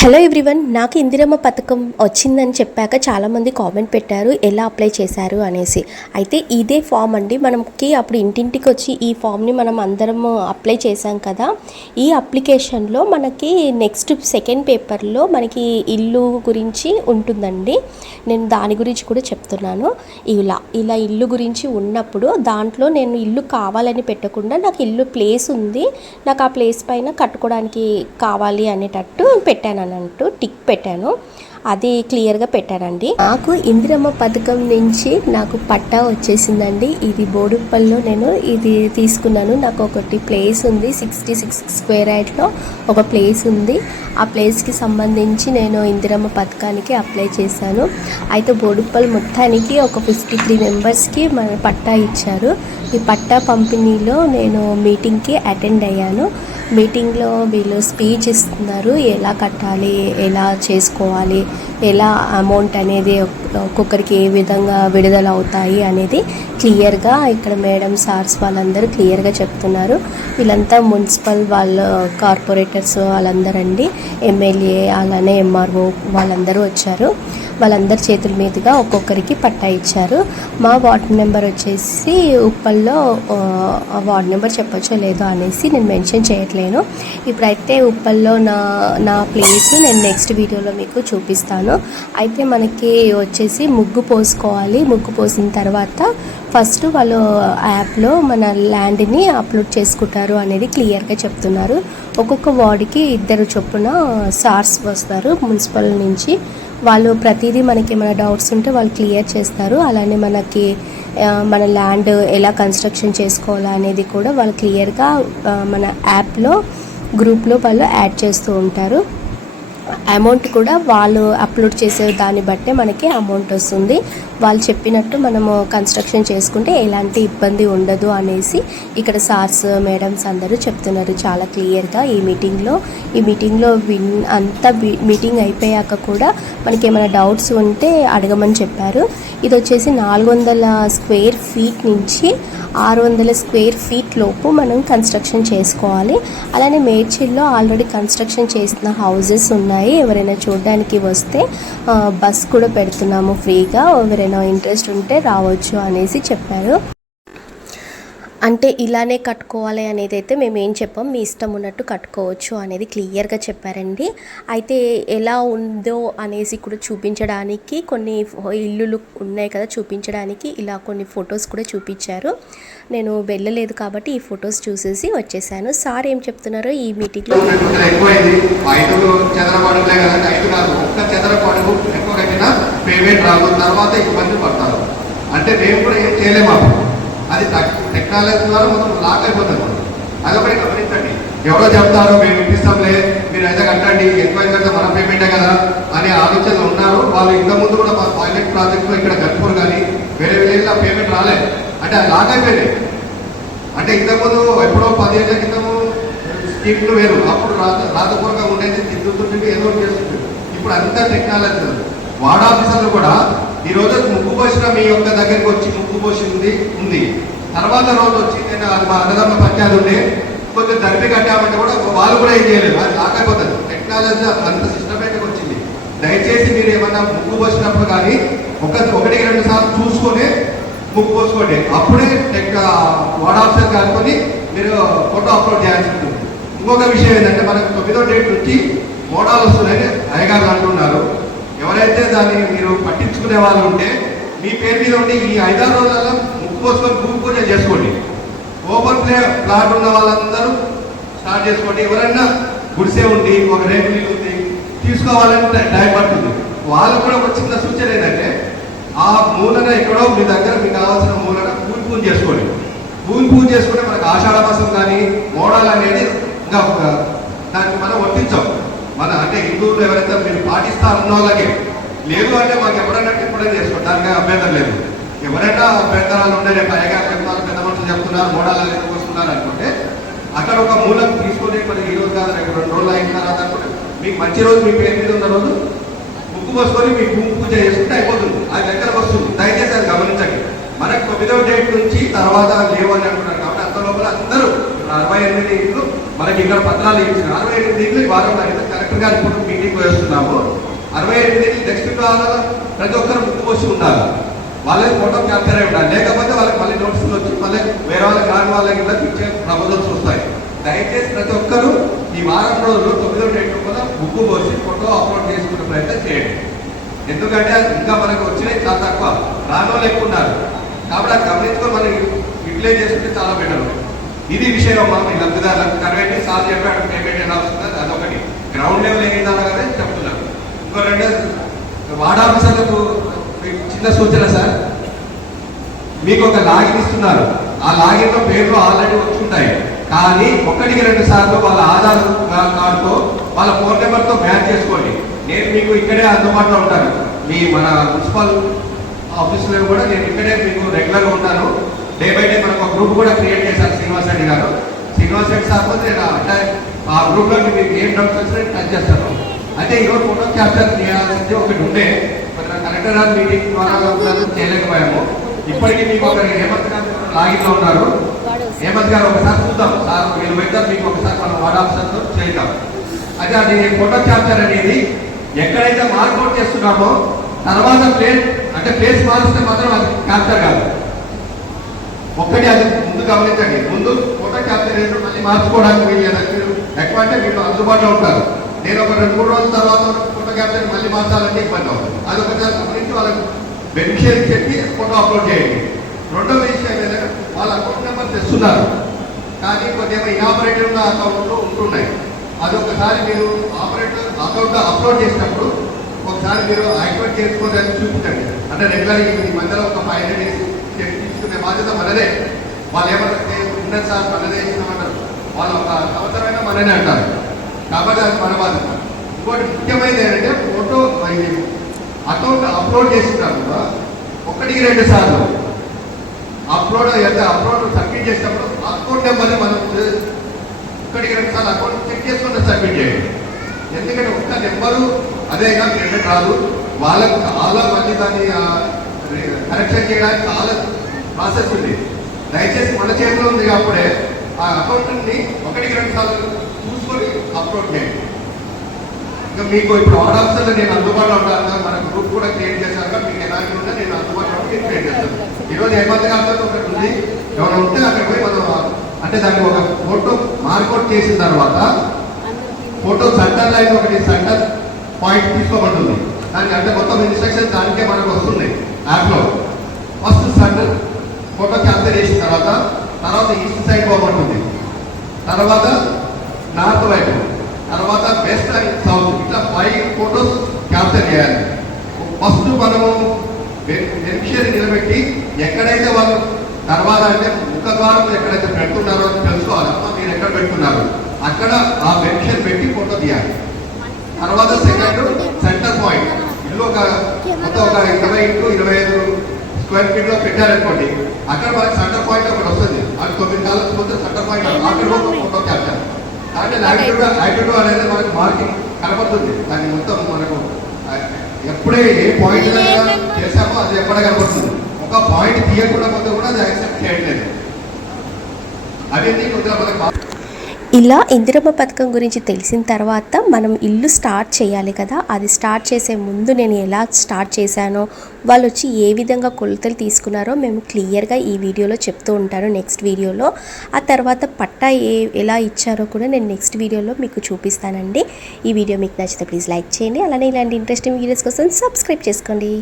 Hello everyone, నాకు ఇందిరమ్మ పథకం వచ్చిందని చెప్పాక చాలామంది కామెంట్ పెట్టారు ఎలా అప్లై చేశారు అనేసి. అయితే ఇదే ఫామ్ అండి, మనకి అప్పుడు ఇంటింటికి వచ్చి ఈ ఫామ్ని మనం అందరం అప్లై చేశాం కదా. ఈ అప్లికేషన్లో మనకి నెక్స్ట్ సెకండ్ పేపర్లో మనకి ఇల్లు గురించి ఉంటుందండి. నేను దాని గురించి కూడా చెప్తున్నాను. ఇలా ఇల్లు గురించి ఉన్నప్పుడు దాంట్లో నేను ఇల్లు కావాలని పెట్టకుండా నాకు ఇల్లు ప్లేస్ ఉంది, నాకు ఆ ప్లేస్ పైన కట్టుకోవడానికి కావాలి అనేటట్టు పెట్టాను అన్నట్టు టిక్ పెట్టాను. అది క్లియర్గా పెట్టానండి. నాకు ఇందిరమ్మ పథకం నుంచి నాకు పట్టా వచ్చేసిందండి. ఇది బోడుప్పల్లో నేను ఇది తీసుకున్నాను. నాకు ఒకటి ప్లేస్ ఉంది, 66 స్క్వేర్ యార్డ్లో ఒక ప్లేస్ ఉంది. ఆ ప్లేస్కి సంబంధించి నేను ఇందిరమ్మ పథకానికి అప్లై చేశాను. అయితే బోడుప్పల్ మొత్తానికి ఒక 53 మెంబర్స్కి మన పట్టా ఇచ్చారు. ఈ పట్టా పంపిణీలో నేను మీటింగ్కి అటెండ్ అయ్యాను. మీటింగ్లో వీళ్ళు స్పీచ్ ఇస్తున్నారు, ఎలా కట్టాలి, ఎలా చేసుకోవాలి, ఎలా అమౌంట్ అనేది ఒక్కొక్కరికి ఏ విధంగా విడుదల అవుతాయి అనేది క్లియర్గా ఇక్కడ మేడం సార్స్ వాళ్ళందరూ క్లియర్గా చెప్తున్నారు. వీళ్ళంతా మున్సిపల్ వాళ్ళ కార్పొరేటర్స్ వాళ్ళందరూ అండి, ఎమ్మెల్యే అలానే ఎంఆర్ఓ వాళ్ళందరూ వచ్చారు. వాళ్ళందరి చేతుల మీదుగా ఒక్కొక్కరికి పట్టా ఇచ్చారు. మా వార్డ్ నెంబర్ వచ్చేసి ఉప్పల్లో, వార్డ్ నెంబర్ చెప్పొచ్చో లేదో అనేసి నేను మెన్షన్ చేయట్లేను. ఇప్పుడైతే ఉప్పల్లో నా ప్లేస్ నేను నెక్స్ట్ వీడియోలో మీకు చూపిస్తాను. అయితే మనకి వచ్చేసి ముగ్గు పోసుకోవాలి. ముగ్గు పోసిన తర్వాత ఫస్ట్ వాళ్ళు యాప్లో మన ల్యాండ్ని అప్లోడ్ చేసుకుంటారు అనేది క్లియర్గా చెప్తున్నారు. ఒక్కొక్క వార్డుకి 2 చొప్పున సార్స్ వస్తారు మున్సిపల్ నుంచి. వాళ్ళు ప్రతిదీ మనకి ఏమైనా డౌట్స్ ఉంటే వాళ్ళు క్లియర్ చేస్తారు. అలానే మనకి మన ల్యాండ్ ఎలా కన్స్ట్రక్షన్ చేసుకోవాలా అనేది కూడా వాళ్ళు క్లియర్గా మన యాప్లో గ్రూప్లో వాళ్ళు యాడ్ చేస్తూ ఉంటారు. అమౌంట్ కూడా వాళ్ళు అప్లోడ్ చేసే దాన్ని బట్టే మనకి అమౌంట్ వస్తుంది. వాళ్ళు చెప్పినట్టు మనము కన్స్ట్రక్షన్ చేసుకుంటే ఎలాంటి ఇబ్బంది ఉండదు అనేసి ఇక్కడ సార్స్ మేడమ్స్ అందరూ చెప్తున్నారు చాలా క్లియర్గా. ఈ మీటింగ్లో మీటింగ్ అయిపోయాక కూడా మనకి ఏమైనా డౌట్స్ ఉంటే అడగమని చెప్పారు. ఇది వచ్చేసి 400 స్క్వేర్ ఫీట్ నుంచి 600 స్క్వేర్ ఫీట్ లోపు మనం కన్స్ట్రక్షన్ చేసుకోవాలి. అలానే మేడ్చల్లో ఆల్రెడీ కన్స్ట్రక్షన్ చేసిన హౌజెస్ ఉన్నాయి. ఎవరైనా చూడడానికి వస్తే బస్ కూడా పెడుతున్నాము ఫ్రీగా, ఎవరైనా ఇంట్రెస్ట్ ఉంటే రావచ్చు అనేసి చెప్పారు. అంటే ఇలానే కట్టుకోవాలి అనేది అయితే మేము ఏం చెప్పాం, మీ ఇష్టం ఉన్నట్టు కట్టుకోవచ్చు అనేది క్లియర్గా చెప్పారండి. అయితే ఎలా ఉందో అనేసి కూడా చూపించడానికి కొన్ని ఇల్లులు ఉన్నాయి కదా, చూపించడానికి ఇలా కొన్ని ఫొటోస్ కూడా చూపించారు. నేను వెళ్ళలేదు కాబట్టి ఈ ఫొటోస్ చూసేసి వచ్చేసాను. సార్ ఏం చెప్తున్నారో ఈ మీటింగ్లో అంటే మేము కూడా ఏం చేయలేము. అది టెక్నాలజీ ద్వారా మొత్తం లాక్ అయిపోతుంది. అదొకటి గమనించండి. ఎవరో చెప్తారు మేము ఇప్పిస్తాంలే, మీరు అయితే కట్టండి, ఎంక్వైరీ కడితే మన పేమెంటే కదా అనే ఆలోచనలు ఉన్నారు. వాళ్ళు ఇంతకుముందు కూడా మా పైలట్ ప్రాజెక్ట్లో ఇక్కడ గన్పూర్ కానీ వేరే విలేజ్లో పేమెంట్ రాలేదు. అంటే అది లాక్ అయిపోయింది. అంటే ఇంతకుముందు ఎప్పుడో 10 ఏళ్ల క్రితము స్కీమ్లు వేరు, అప్పుడు రాతపూర్వకంగా ఉండేది, తిద్దుతుంటే ఏదో చేస్తుంది. ఇప్పుడు అంతా టెక్నాలజీ. వార్డ్ ఆఫీసర్లు కూడా ఈ రోజు ముగ్గు పోసిన మీ యొక్క దగ్గరికి వచ్చి ముగ్గు పోసింది ఉంది, తర్వాత రోజు వచ్చి నేను అది మా అన్నదమ్మ పంచాయతీ ఉండే కొంచెం జరిపి కట్టామంటే కూడా వాళ్ళు కూడా ఏం చేయలేదు. అది లాకైపోతుంది. టెక్నాలజీ అంత సిస్టమేటిక్ వచ్చింది. దయచేసి మీరు ఏమన్నా ముగ్గు పోసినప్పుడు కానీ 1-2 సార్లు చూసుకొని ముగ్గు పోసుకోండి. అప్పుడే వార్డ్ ఆఫీసర్ కనుకొని మీరు ఫోటో అప్లోడ్ చేయాల్సి ఉంటుంది. ఇంకొక విషయం ఏంటంటే మనకు 9వ డేట్ నుంచి మోడాలు వస్తున్నాయని అయ్యగారు అంటున్నారు. ఎవరైతే దాన్ని మీరు పట్టించుకునే వాళ్ళు ఉంటే మీ పేరు మీద ఉండి ఈ 5-6 రోజులలో ముక్కు పోసుకొని భూమి పూజ చేసుకోండి. ఓపెన్ ప్లాట్ ఉన్న వాళ్ళందరూ స్టార్ట్ చేసుకోండి. ఎవరైనా గుడిసే ఉండి ఒక రేపు నీళ్ళు ఉంది తీసుకోవాలంటే టైం పడుతుంది. వాళ్ళకు కూడా ఒక చిన్న సూచన ఏంటంటే ఆ మూలన ఎక్కడో మీ దగ్గర మీకు కావాల్సిన మూలన భూమి పూజ చేసుకోండి. భూమి పూజ చేసుకుంటే మనకు ఆషాఢ మాసం కానీ మోడాలు అనేది ఇంకా దానికి మనం వర్తించాం. మన అంటే హిందువులు ఎవరైతే మీరు పాటిస్తా ఉన్న వాళ్ళకి లేదు అంటే మాకు ఎప్పుడైనా చేసుకోండి, దానికి అభ్యంతరం లేదు. ఎవరైనా అభ్యంతరాలు ఉండే రేపు అయ్యగారు చెప్తున్నారు, పెద్ద మనుషులు చెప్తున్నారు, మోడాలు ఎందుకు వస్తున్నారు అనుకుంటే అక్కడ ఒక మూలం తీసుకొని మరి ఈ రోజు కాదు రేపు 2 రోజులు అయిన తర్వాత అనుకుంటే మీకు మంచి రోజు మీ పేరు మీద ఉన్న రోజు ముక్కు పోసుకొని మీ భూమి పూజ చేసుకుంటే అయిపోతుంది. అది దగ్గరకు వస్తుంది. దయచేసి అది గమనించండి. మనకు 9వ డేట్ నుంచి తర్వాత లేవు అని అంటున్నారు కాబట్టి అంత లోపల అందరూ 68 ఇంట్లో మనకి ఇక్కడ పత్రాలు ఇచ్చిన 68 ఇంట్లో ఈ వారం కలెక్టర్ గారు ఇప్పుడు మీటింగ్ వేస్తున్నాము. 68 నెక్స్ట్ ప్రతి ఒక్కరు ముక్కు పోసి ఉండాలి. వాళ్ళకి ఫోటో క్యాప్చర్ అయి ఉండాలి. లేకపోతే వాళ్ళకి మళ్ళీ నోటీసులు వచ్చి మళ్ళీ వేరే వాళ్ళకి రాని వాళ్ళకి ఇలా ఇచ్చే ప్రపోజల్స్ వస్తాయి. దయచేసి ప్రతి ఒక్కరు ఈ వారం రోజులు 9 డేట్ కూడా ముక్కు పోసి ఫోటో అప్లోడ్ చేసుకునే ప్రయత్నం చేయండి. ఎందుకంటే ఇంకా మనకు వచ్చినవి చాలా తక్కువ, రానో లేకున్నారు. కాబట్టి అది గమనించుకొని మనం యూటిలైజ్ చేసుకుంటే చాలా బెటర్. ఇది విషయం అమ్మా. మీ లబ్ధిదారులకు కరెక్ట్ సార్ చెప్పాడు పేమెంట్ ఎలా వస్తుంది అదొకటి. గ్రౌండ్ లెవెల్ ఏం కదా చెప్తున్నారు. ఇంకో 2 వార్డ్ ఆఫీసర్లకు చిన్న సూచన సార్, మీకు ఒక లాగిన్ ఇస్తున్నారు. ఆ లాగిన్ లో పేర్లు ఆల్రెడీ వచ్చి ఉంటాయి. కానీ 1-2 సార్లు వాళ్ళ ఆధార్ కార్డుతో వాళ్ళ ఫోన్ నెంబర్తో మ్యాచ్ చేసుకోండి. నేను మీకు ఇక్కడే అందుబాటులో ఉంటాను. మన మున్సిపల్ ఆఫీసులో కూడా నేను ఇక్కడే మీకు రెగ్యులర్గా ఉంటాను. డే బై డే మనకు ఒక గ్రూప్ కూడా క్రియేట్ చేశారు శ్రీనివాస్ రెడ్డి గారు. శ్రీనివాస్ రెడ్డి సార్ పోతే నేను అంటే ఆ గ్రూప్లో మీకు ఏం డౌట్స్ వచ్చినా టచ్ చేస్తాను. అయితే ఈరోజు ఫోటో క్యాప్చర్ చేయాల్సింది ఒకటి ఉండే, కలెక్టర్ గారు మీటింగ్ ద్వారా చేయలేకపోయాము. ఇప్పటికీ మీకు ఒక హేమంత్ గారు లాగిన్లో ఉన్నారు. హేమంత్ గారు ఒకసారి చూద్దాం సార్, వీళ్ళు పెడతారు మీకు ఒకసారి మనం వార్డ్ ఆఫీసర్తో చేద్దాం. అయితే అది ఫోటో క్యాప్చర్ అనేది ఎక్కడైతే మార్కౌట్ చేస్తున్నామో తర్వాత ప్లేస్ మారిస్తే మాత్రం అది క్యాప్చర్ కాదు. ఒక్కటి అది ముందు గమనించండి. ముందు ఫోటో క్యాప్చర్ చేసి మళ్ళీ మార్చుకోవడానికి మీరు ఎక్కువ అంటే మీరు అందుబాటులో ఉంటారు. నేను ఒక 2-3 రోజుల తర్వాత ఫోటో క్యాప్చర్ మళ్ళీ మార్చాలంటే ఇబ్బంది అవుతుంది. అది ఒకసారి గమనించి వాళ్ళకి బెనిఫిషియరీ చెప్పి ఫోటో అప్లోడ్ చేయండి. రెండవ విషయం ఏంటంటే వాళ్ళ అకౌంట్ నెంబర్ తెస్తున్నారు, కానీ కొద్దిగా ఇనాపరేటివ్ ఉన్న అకౌంట్లో ఉంటున్నాయి. అది ఒకసారి మీరు ఆపరేటర్ అకౌంట్ అప్లోడ్ చేసినప్పుడు ఒకసారి మీరు యాక్టివేట్ చేసుకోవడానికి చూపించండి. అంటే రెగ్యులర్ ఈ మధ్యలో ఒక 500 డేస్ తీసుకునే బాధ్యత మనదే. వాళ్ళు ఏమంటారు ఉన్నది సార్ మనదే ఇచ్చినామంటారు. వాళ్ళు ఒక సంవత్సరమైనా మననే అంటారు. కాబట్టి అది మన బాధ్యత. ఇంకోటి ముఖ్యమైనది ఏంటంటే ఫోటో అకౌంట్ అప్లోడ్ చేసినప్పుడు 1-2 సార్లు అప్లోడ్ సబ్మిట్ చేసినప్పుడు అకౌంట్ నెంబర్ని మనం 1-2 సార్లు అకౌంట్ చెక్ చేసుకుంటే సబ్మిట్ చేయండి. ఎందుకంటే ఒక్క నెంబరు అదేగా పేమెంట్ రాదు. వాళ్ళకు చాలా మంది దాన్ని కరెక్షన్ చేయడానికి చాలా ప్రాసెస్ ఉంది. దయచేసి మన చేతిలో ఉంది కాబట్టే ఆ అకౌంట్ని 1-2 సార్లు చూసుకొని అప్లోడ్ చేయండి. ఇంకా మీకు ఇప్పుడు వార్డ్ ఆఫీసర్లో నేను అందుబాటులో ఉంటాను. మన గ్రూప్ కూడా క్రియేట్ చేశాక మీకు ఎలాంటి ఉంటే నేను అందుబాటులో ఉంటే క్రియేట్ చేస్తాను. ఈరోజు హేమంత్ గారితో ఒకటి ఉంది, ఎవరైనా ఉంటే అక్కడ పోయి మనం అంటే దాన్ని ఒక ఫోటో మార్కౌట్ చేసిన తర్వాత ఫోటో సెంటర్ లైన్ ఒకటి సెంటర్ పాయింట్ తీసుకోబడుతుంది. దానికి అంటే మొత్తం ఇన్స్ట్రక్షన్ దానికే మనకు వస్తుంది యాప్లో. ఫస్ట్ సెంటర్ ఫోటో క్యాప్చర్ చేసిన తర్వాత ఈస్ట్ సైడ్ పోబడుతుంది, తర్వాత నార్త్ వైపు, తర్వాత వెస్ట్ అండ్ సౌత్, ఇట్లా 5 ఫోటోస్ క్యాప్చర్ చేయాలి. ఫస్ట్ మనము బెనిఫిషియరీ నిలబెట్టి ఎక్కడైతే వాళ్ళు తర్వాత అంటే ముఖ ద్వారం ఎక్కడైతే పెడుతున్నారో అని తెలుసుకోవాలి. అమ్మ మీరు ఎక్కడ పెడుతున్నారు అక్కడ ఆ బెనిఫిషియరీ పెట్టి ఫోటో తీయాలి. తర్వాత సెకండ్ సెంటర్ పాయింట్, ఇల్లు ఒక మొత్తం ఒక 20 x 25 స్క్వేర్ ఫీట్లో పెట్టారనుకోండి, అక్కడ మనకి సెంటర్ పాయింట్ ఒకటి వస్తుంది. అది 9 కాలం పోతే సెంటర్ పాయింట్ అక్కడ ఒక ఫోటో క్యాప్చర్. అంటే యాటిట్యూడ్ అనేది మనకు మార్కింగ్ కనపడుతుంది. దాన్ని మొత్తం మనకు ఎప్పుడే ఏ పాయింట్ చేసామో అది ఎక్కడ కనపడుతుంది. ఒక పాయింట్ తీయకుండా పోతే కూడా అది యాక్సెప్ట్ చేయట్లేదు. అవన్నీ కొద్దిగా మనకు ఇలా ఇందిరమ్మ పథకం గురించి తెలిసిన తర్వాత మనం ఇల్లు స్టార్ట్ చేయాలి కదా. అది స్టార్ట్ చేసే ముందు నేను ఎలా స్టార్ట్ చేశానో, వాళ్ళు వచ్చి ఏ విధంగా కొలతలు తీసుకున్నారో మేము క్లియర్గా ఈ వీడియోలో చెప్తూ ఉంటాను నెక్స్ట్ వీడియోలో. ఆ తర్వాత పట్టా ఎలా ఇచ్చారో కూడా నేను నెక్స్ట్ వీడియోలో మీకు చూపిస్తానండి. ఈ వీడియో మీకు నచ్చితే ప్లీజ్ లైక్ చేయండి. అలానే ఇలాంటి ఇంట్రెస్టింగ్ వీడియోస్ కోసం సబ్స్క్రైబ్ చేసుకోండి.